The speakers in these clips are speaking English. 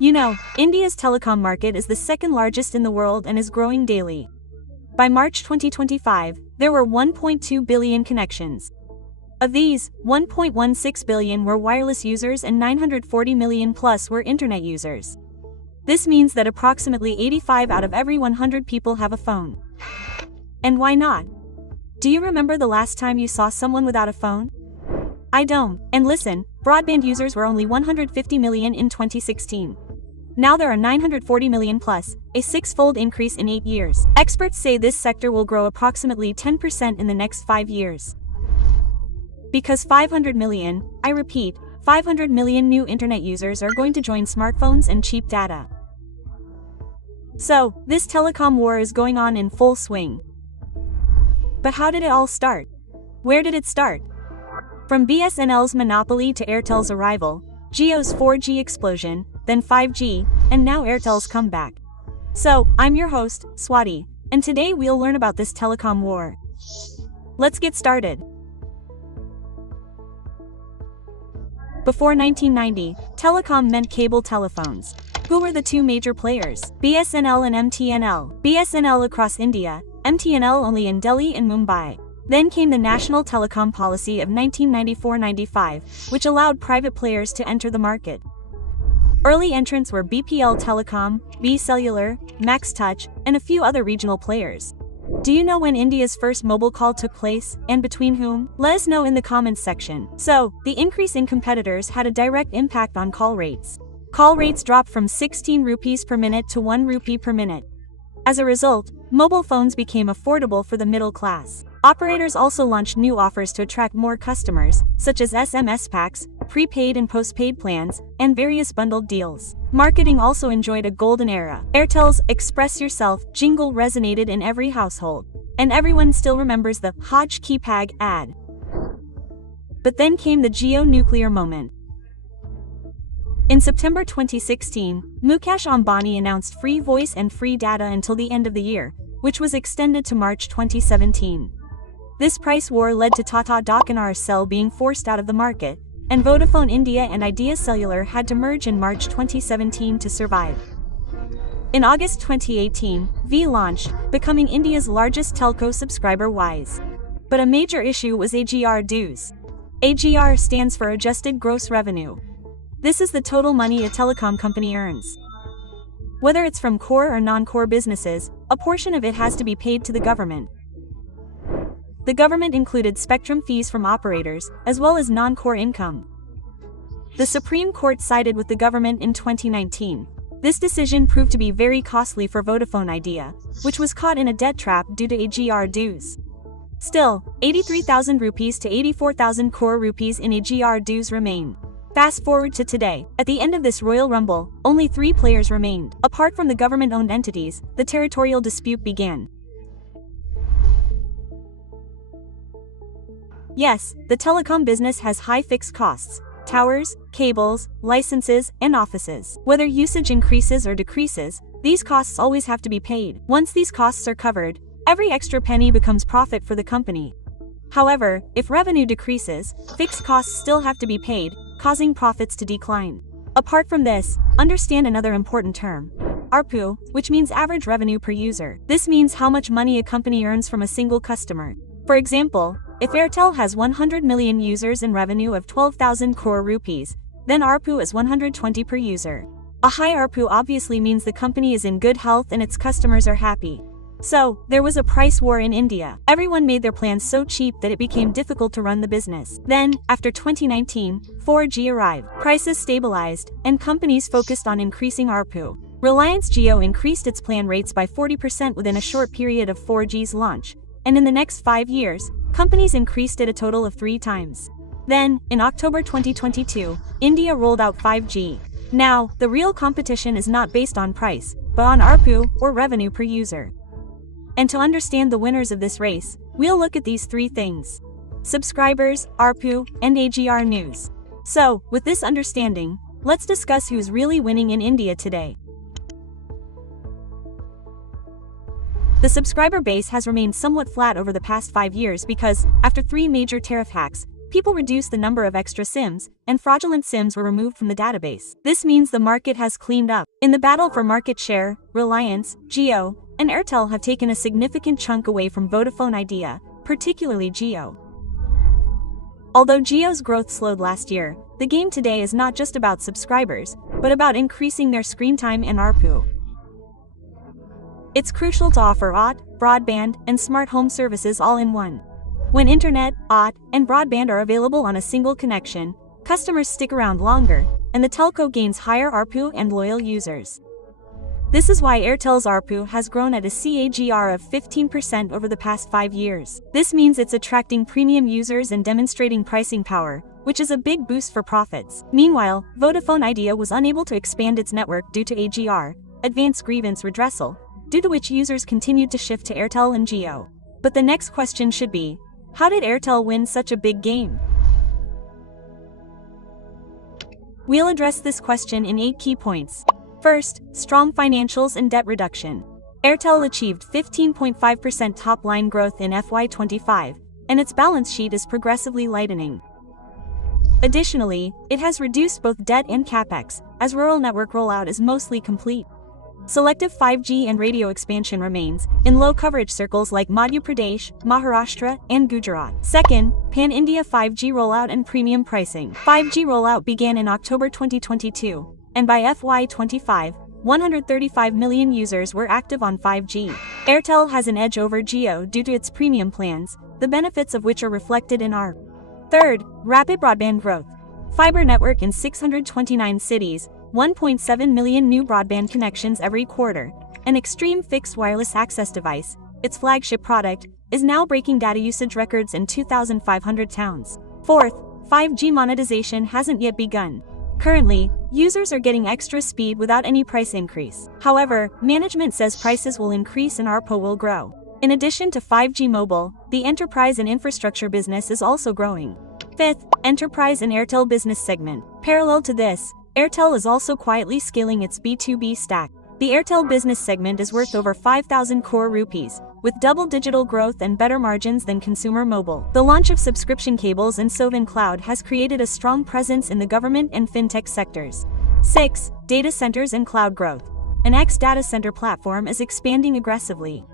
You know, India's telecom market is the second largest in the world and is growing daily. By March 2025, there were 1.2 billion connections. Of these, 1.16 billion were wireless users and 940 million plus were internet users. This means that approximately 85 out of every 100 people have a phone. And why not? Do you remember the last time you saw someone without a phone? I don't. And listen, broadband users were only 150 million in 2016. Now there are 940 million plus, a six-fold increase in 8 years. Experts say this sector will grow approximately 10% in the next 5 years. Because 500 million, I repeat, 500 million new internet users are going to join smartphones and cheap data. So, this telecom war is going on in full swing. But how did it all start? Where did it start? From BSNL's monopoly to Airtel's arrival, Jio's 4G explosion, then 5G, and now Airtel's comeback. So, I'm your host, Swati, and today we'll learn about this telecom war. Let's get started. Before 1990, telecom meant cable telephones. Who were the two major players? BSNL and MTNL. BSNL across India, MTNL only in Delhi and Mumbai. Then came the National Telecom Policy of 1994-95, which allowed private players to enter the market. Early entrants were BPL Telecom, B Cellular, Max Touch, and a few other regional players. Do you know when India's first mobile call took place, and between whom? Let us know in the comments section. So, the increase in competitors had a direct impact on call rates. Call rates dropped from 16 rupees per minute to 1 rupee per minute. As a result, mobile phones became affordable for the middle class. Operators also launched new offers to attract more customers, such as SMS packs, prepaid and postpaid plans, and various bundled deals. Marketing also enjoyed a golden era. Airtel's "Express Yourself" jingle resonated in every household, and everyone still remembers the "Haj Ki Pag" ad. But then came the Jio nuclear moment. In September 2016, Mukesh Ambani announced free voice and free data until the end of the year, which was extended to March 2017. This price war led to Tata Dock and Airtel being forced out of the market, and Vodafone India and Idea Cellular had to merge in March 2017 to survive. In August 2018, Vi launched, becoming India's largest telco subscriber-wise. But a major issue was AGR dues. AGR stands for Adjusted Gross Revenue. This is the total money a telecom company earns. Whether it's from core or non-core businesses, a portion of it has to be paid to the government. The government included spectrum fees from operators, as well as non-core income. The Supreme Court sided with the government in 2019. This decision proved to be very costly for Vodafone Idea, which was caught in a debt trap due to AGR dues. Still, 83,000 rupees to 84,000 crore rupees in AGR dues remain. Fast forward to today. At the end of this Royal Rumble, only 3 players remained. Apart from the government-owned entities, the territorial dispute began. Yes, the telecom business has high fixed costs: towers, cables, licenses, and offices. Whether usage increases or decreases, these costs always have to be paid. Once these costs are covered, every extra penny becomes profit for the company. However, if revenue decreases, fixed costs still have to be paid, causing profits to decline. Apart from this, understand another important term: ARPU, which means average revenue per user. This means how much money a company earns from a single customer. For example, if Airtel has 100 million users and revenue of 12,000 crore rupees, then ARPU is 120 per user. A high ARPU obviously means the company is in good health and its customers are happy. So, there was a price war in India. Everyone made their plans so cheap that it became difficult to run the business. Then, after 2019, 4G arrived. Prices stabilized, and companies focused on increasing ARPU. Reliance Jio increased its plan rates by 40% within a short period of 4G's launch, and in the next 5 years, companies increased it a total of 3 times. Then, in October 2022, India rolled out 5G. Now, the real competition is not based on price, but on ARPU, or revenue per user. And to understand the winners of this race, we'll look at these 3 things: subscribers, ARPU, and AGR news. So, with this understanding, let's discuss who's really winning in India today. The subscriber base has remained somewhat flat over the past 5 years because, after 3 major tariff hacks, people reduced the number of extra SIMs, and fraudulent SIMs were removed from the database. This means the market has cleaned up. In the battle for market share, Reliance, Jio, and Airtel have taken a significant chunk away from Vodafone Idea, particularly Jio. Although Jio's growth slowed last year, the game today is not just about subscribers, but about increasing their screen time and ARPU. It's crucial to offer OTT, broadband, and smart home services all in one. When internet, OTT, and broadband are available on a single connection, customers stick around longer, and the telco gains higher ARPU and loyal users. This is why Airtel's ARPU has grown at a CAGR of 15% over the past 5 years. This means it's attracting premium users and demonstrating pricing power, which is a big boost for profits. Meanwhile, Vodafone Idea was unable to expand its network due to AGR, Advanced Grievance Redressal, due to which users continued to shift to Airtel and Jio. But the next question should be, how did Airtel win such a big game? We'll address this question in 8 key points. First, strong financials and debt reduction. Airtel achieved 15.5% top-line growth in FY25, and its balance sheet is progressively lightening. Additionally, it has reduced both debt and capex, as rural network rollout is mostly complete. Selective 5G and radio expansion remains, in low-coverage circles like Madhya Pradesh, Maharashtra, and Gujarat. Second, pan-India 5G rollout and premium pricing. 5G rollout began in October 2022, and by FY25, 135 million users were active on 5G. Airtel has an edge over Jio due to its premium plans, the benefits of which are reflected in ARPU. Third, rapid broadband growth. Fiber network in 629 cities, 1.7 million new broadband connections every quarter, an extreme fixed wireless access device, its flagship product, is now breaking data usage records in 2,500 towns. Fourth, 5G monetization hasn't yet begun. Currently, users are getting extra speed without any price increase. However, management says prices will increase and ARPU will grow. In addition to 5G mobile, the enterprise and infrastructure business is also growing. Fifth, enterprise and Airtel business segment. Parallel to this, Airtel is also quietly scaling its B2B stack. The Airtel business segment is worth over 5,000 crore rupees, with double-digit growth and better margins than consumer mobile. The launch of subscription cables and Sovereign Cloud has created a strong presence in the government and fintech sectors. 6. Data centers and cloud growth. An X-data center platform is expanding aggressively.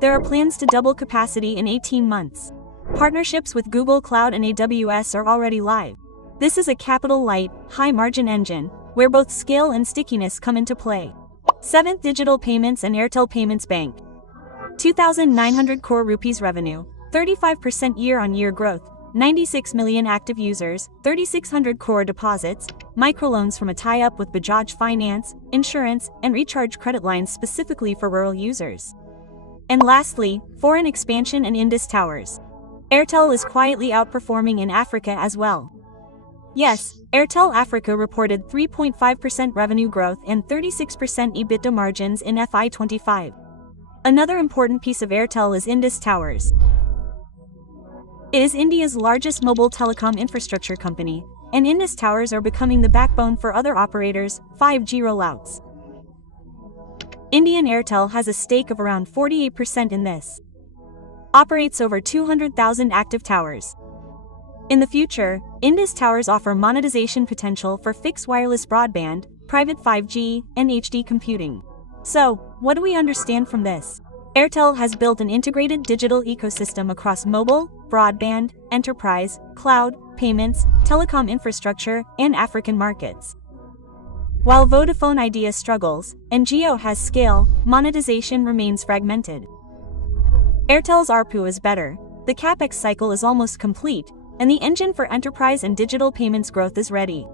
There are plans to double capacity in 18 months. Partnerships with Google Cloud and AWS are already live. This is a capital-light, high-margin engine, where both scale and stickiness come into play. 7th, digital payments and Airtel Payments Bank. 2,900 crore rupees revenue, 35% year-on-year growth, 96 million active users, 3,600 crore deposits, microloans from a tie-up with Bajaj Finance, insurance, and recharge credit lines specifically for rural users. And lastly, foreign expansion and Indus Towers. Airtel is quietly outperforming in Africa as well. Yes, Airtel Africa reported 3.5% revenue growth and 36% EBITDA margins in FY25. Another important piece of Airtel is Indus Towers. It is India's largest mobile telecom infrastructure company, and Indus Towers are becoming the backbone for other operators' 5G rollouts. Indian Airtel has a stake of around 48% in this. Operates over 200,000 active towers. In the future, Indus Towers offer monetization potential for fixed wireless broadband, private 5G, and HD computing. So, what do we understand from this? Airtel has built an integrated digital ecosystem across mobile, broadband, enterprise, cloud, payments, telecom infrastructure, and African markets. While Vodafone Idea struggles, and Jio has scale, monetization remains fragmented. Airtel's ARPU is better, the capex cycle is almost complete, and the engine for enterprise and digital payments growth is ready.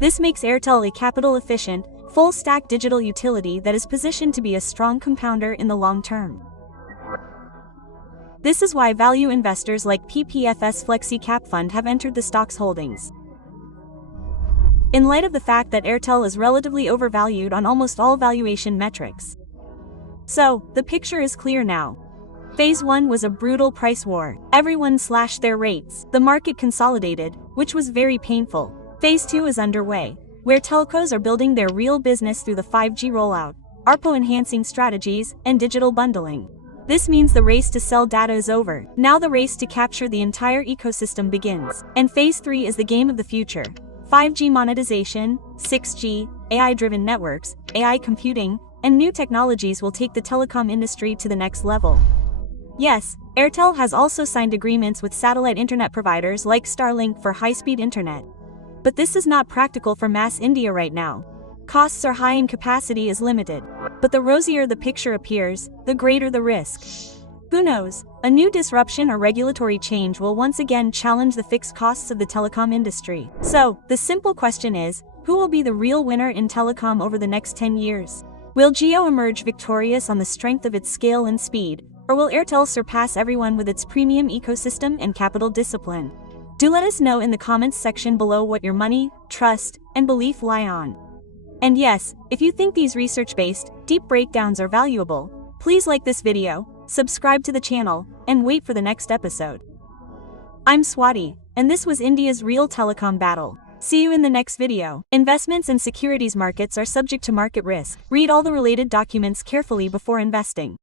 This makes Airtel a capital-efficient, full-stack digital utility that is positioned to be a strong compounder in the long term. This is why value investors like PPFS Flexi Cap Fund have entered the stock's holdings. In light of the fact that Airtel is relatively overvalued on almost all valuation metrics. So, the picture is clear now. Phase 1 was a brutal price war. Everyone slashed their rates. The market consolidated, which was very painful. Phase 2 is underway, where telcos are building their real business through the 5G rollout, ARPU enhancing strategies, and digital bundling. This means the race to sell data is over. Now the race to capture the entire ecosystem begins. And Phase 3 is the game of the future. 5G monetization, 6G, AI-driven networks, AI computing, and new technologies will take the telecom industry to the next level. Yes, Airtel has also signed agreements with satellite internet providers like Starlink for high-speed internet. But this is not practical for mass India right now. Costs are high and capacity is limited. But the rosier the picture appears, the greater the risk. Who knows, a new disruption or regulatory change will once again challenge the fixed costs of the telecom industry. So, the simple question is, who will be the real winner in telecom over the next 10 years? Will Jio emerge victorious on the strength of its scale and speed, or will Airtel surpass everyone with its premium ecosystem and capital discipline? Do let us know in the comments section below what your money, trust, and belief lie on. And yes, if you think these research-based, deep breakdowns are valuable, please like this video, subscribe to the channel, and wait for the next episode. I'm Swati, and this was India's real telecom battle. See you in the next video. Investments and securities markets are subject to market risk. Read all the related documents carefully before investing.